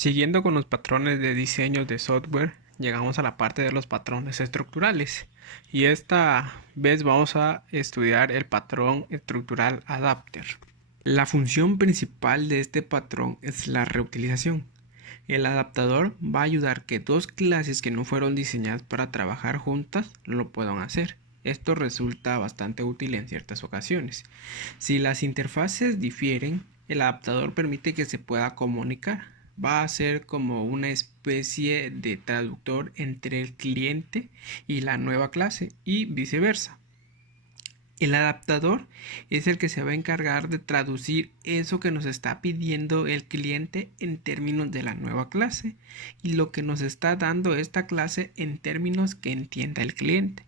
Siguiendo con los patrones de diseño de software, llegamos a la parte de los patrones estructurales. Y esta vez vamos a estudiar el patrón estructural adapter. La función principal de este patrón es la reutilización. El adaptador va a ayudar que dos clases que no fueron diseñadas para trabajar juntas lo puedan hacer. Esto resulta bastante útil en ciertas ocasiones. Si las interfaces difieren, el adaptador permite que se pueda comunicar. Va a ser como una especie de traductor entre el cliente y la nueva clase y viceversa. El adaptador es el que se va a encargar de traducir eso que nos está pidiendo el cliente en términos de la nueva clase y lo que nos está dando esta clase en términos que entienda el cliente.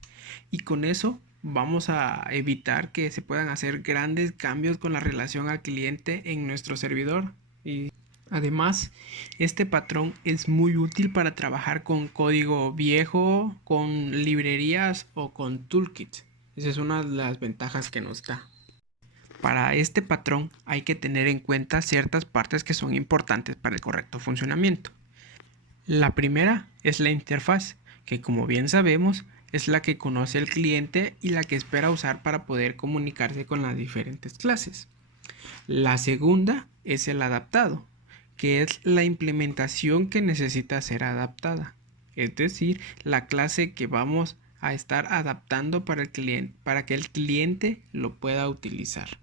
Y con eso vamos a evitar que se puedan hacer grandes cambios con la relación al cliente en nuestro servidor. Y además, este patrón es muy útil para trabajar con código viejo, con librerías o con toolkits. Esa es una de las ventajas que nos da. Para este patrón hay que tener en cuenta ciertas partes que son importantes para el correcto funcionamiento. La primera es la interfaz, que como bien sabemos es la que conoce el cliente y la que espera usar para poder comunicarse con las diferentes clases. La segunda es el adaptado, que es la implementación que necesita ser adaptada, es decir, la clase que vamos a estar adaptando para el cliente, para que el cliente lo pueda utilizar.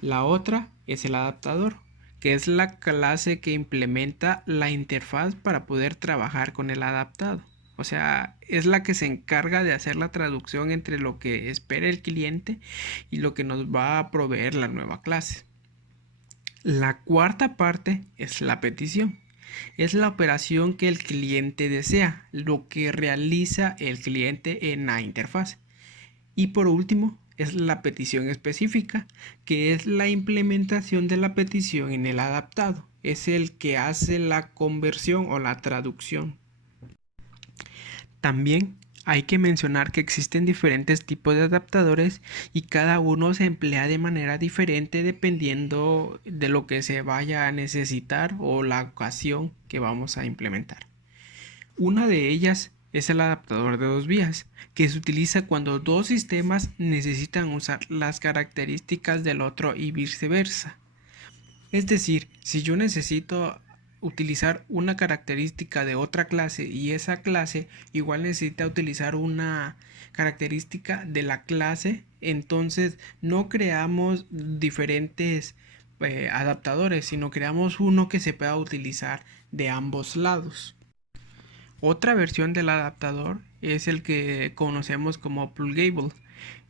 La otra es el adaptador, que es la clase que implementa la interfaz para poder trabajar con el adaptado. O sea, es la que se encarga de hacer la traducción entre lo que espera el cliente y lo que nos va a proveer la nueva clase. La cuarta parte es la petición. Es la operación que el cliente desea, lo que realiza el cliente en la interfaz. Y por último, es la petición específica, que es la implementación de la petición en el adaptado. Es el que hace la conversión o la traducción. También hay que mencionar que existen diferentes tipos de adaptadores y cada uno se emplea de manera diferente dependiendo de lo que se vaya a necesitar o la ocasión que vamos a implementar. Una de ellas es el adaptador de dos vías, que se utiliza cuando dos sistemas necesitan usar las características del otro y viceversa. Es decir, si yo necesito utilizar una característica de otra clase y esa clase igual necesita utilizar una característica de la clase, entonces no creamos diferentes adaptadores, sino creamos uno que se pueda utilizar de ambos lados. Otra versión del adaptador es el que conocemos como pluggable.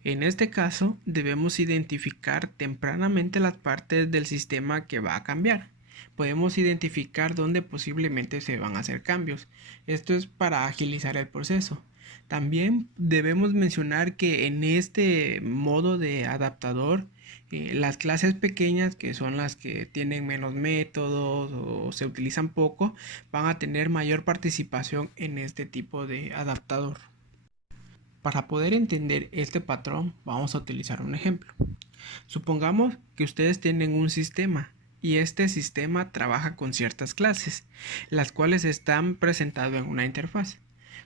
En este caso debemos identificar tempranamente las partes del sistema que va a cambiar. Podemos identificar dónde posiblemente se van a hacer cambios. Esto es para agilizar el proceso. También debemos mencionar que en este modo de adaptador, las clases pequeñas, que son las que tienen menos métodos o se utilizan poco, van a tener mayor participación en este tipo de adaptador. Para poder entender este patrón, vamos a utilizar un ejemplo. Supongamos que ustedes tienen un sistema y este sistema trabaja con ciertas clases, las cuales están presentadas en una interfaz.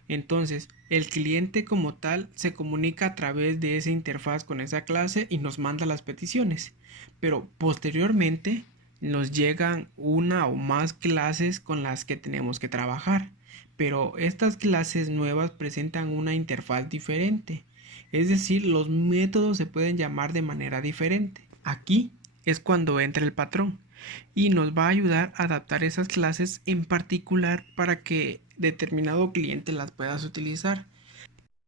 Entonces, el cliente como tal se comunica a través de esa interfaz con esa clase y nos manda las peticiones. Pero posteriormente nos llegan una o más clases con las que tenemos que trabajar. Pero estas clases nuevas presentan una interfaz diferente. Es decir, los métodos se pueden llamar de manera diferente. Aquí es cuando entra el patrón y nos va a ayudar a adaptar esas clases en particular para que determinado cliente las puedas utilizar.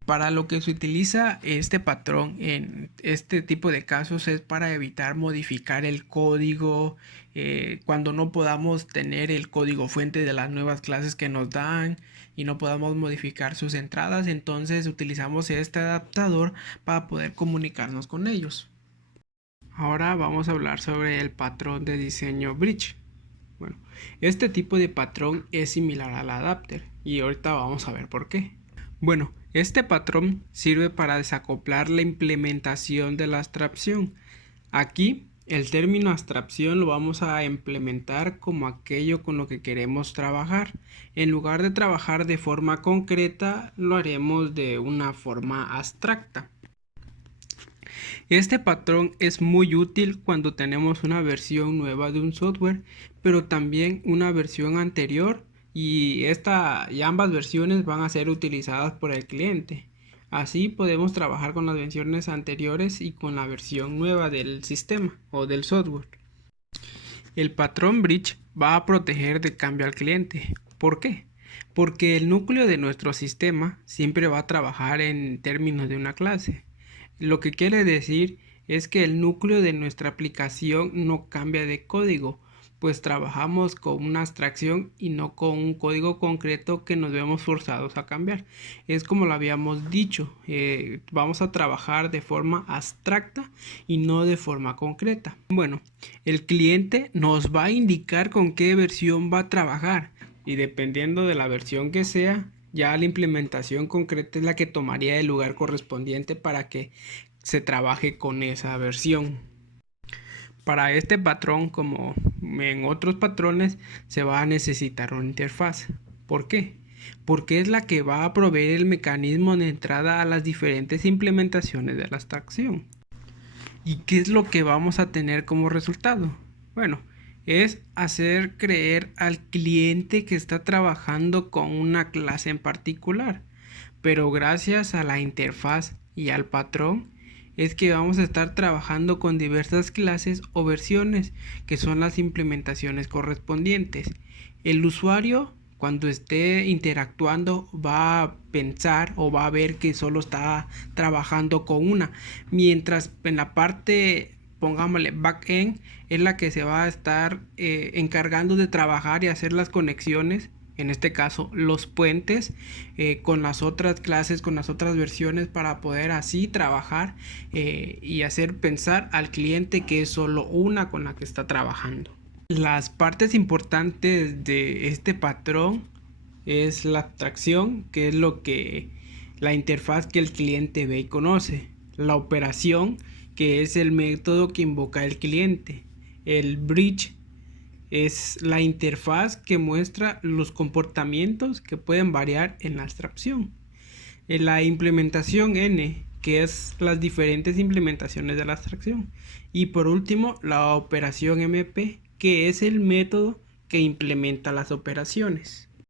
Para lo que se utiliza este patrón en este tipo de casos es para evitar modificar el código cuando no podamos tener el código fuente de las nuevas clases que nos dan y no podamos modificar sus entradas, entonces utilizamos este adaptador para poder comunicarnos con ellos. Ahora vamos a hablar sobre el patrón de diseño bridge. Bueno, este tipo de patrón es similar al adapter y ahorita vamos a ver por qué. Bueno, este patrón sirve para desacoplar la implementación de la abstracción. Aquí El término abstracción lo vamos a implementar como aquello con lo que queremos trabajar. En lugar de trabajar de forma concreta, lo haremos de una forma abstracta. Este patrón es muy útil cuando tenemos una versión nueva de un software, pero también una versión anterior y ambas versiones van a ser utilizadas por el cliente. Así podemos trabajar con las versiones anteriores y con la versión nueva del sistema o del software. El patrón bridge va a proteger de cambio al cliente. ¿Por qué? Porque el núcleo de nuestro sistema siempre va a trabajar en términos de una clase. Lo que quiere decir es que el núcleo de nuestra aplicación no cambia de código, pues trabajamos con una abstracción y no con un código concreto que nos vemos forzados a cambiar. Es como lo habíamos dicho, vamos a trabajar de forma abstracta y no de forma concreta. Bueno, el cliente nos va a indicar con qué versión va a trabajar y dependiendo de la versión que sea, ya la implementación concreta es la que tomaría el lugar correspondiente para que se trabaje con esa versión. Para este patrón, como en otros patrones, se va a necesitar una interfaz. ¿Por qué? Porque es la que va a proveer el mecanismo de entrada a las diferentes implementaciones de la abstracción. ¿Y qué es lo que vamos a tener como resultado? Bueno, es hacer creer al cliente que está trabajando con una clase en particular, pero gracias a la interfaz y al patrón es que vamos a estar trabajando con diversas clases o versiones que son las implementaciones correspondientes. El usuario cuando esté interactuando va a pensar o va a ver que solo está trabajando con una, mientras en la parte, pongámosle backend, es la que se va a estar encargando de trabajar y hacer las conexiones, en este caso los puentes, con las otras clases, con las otras versiones, para poder así trabajar y hacer pensar al cliente que es solo una con la que está trabajando. Las partes importantes de este patrón es la abstracción, que es la interfaz que el cliente ve y conoce. La operación, que es el método que invoca el cliente. El bridge es la interfaz que muestra los comportamientos que pueden variar en la abstracción. La implementación N, que es las diferentes implementaciones de la abstracción. Y por último, la operación MP, que es el método que implementa las operaciones.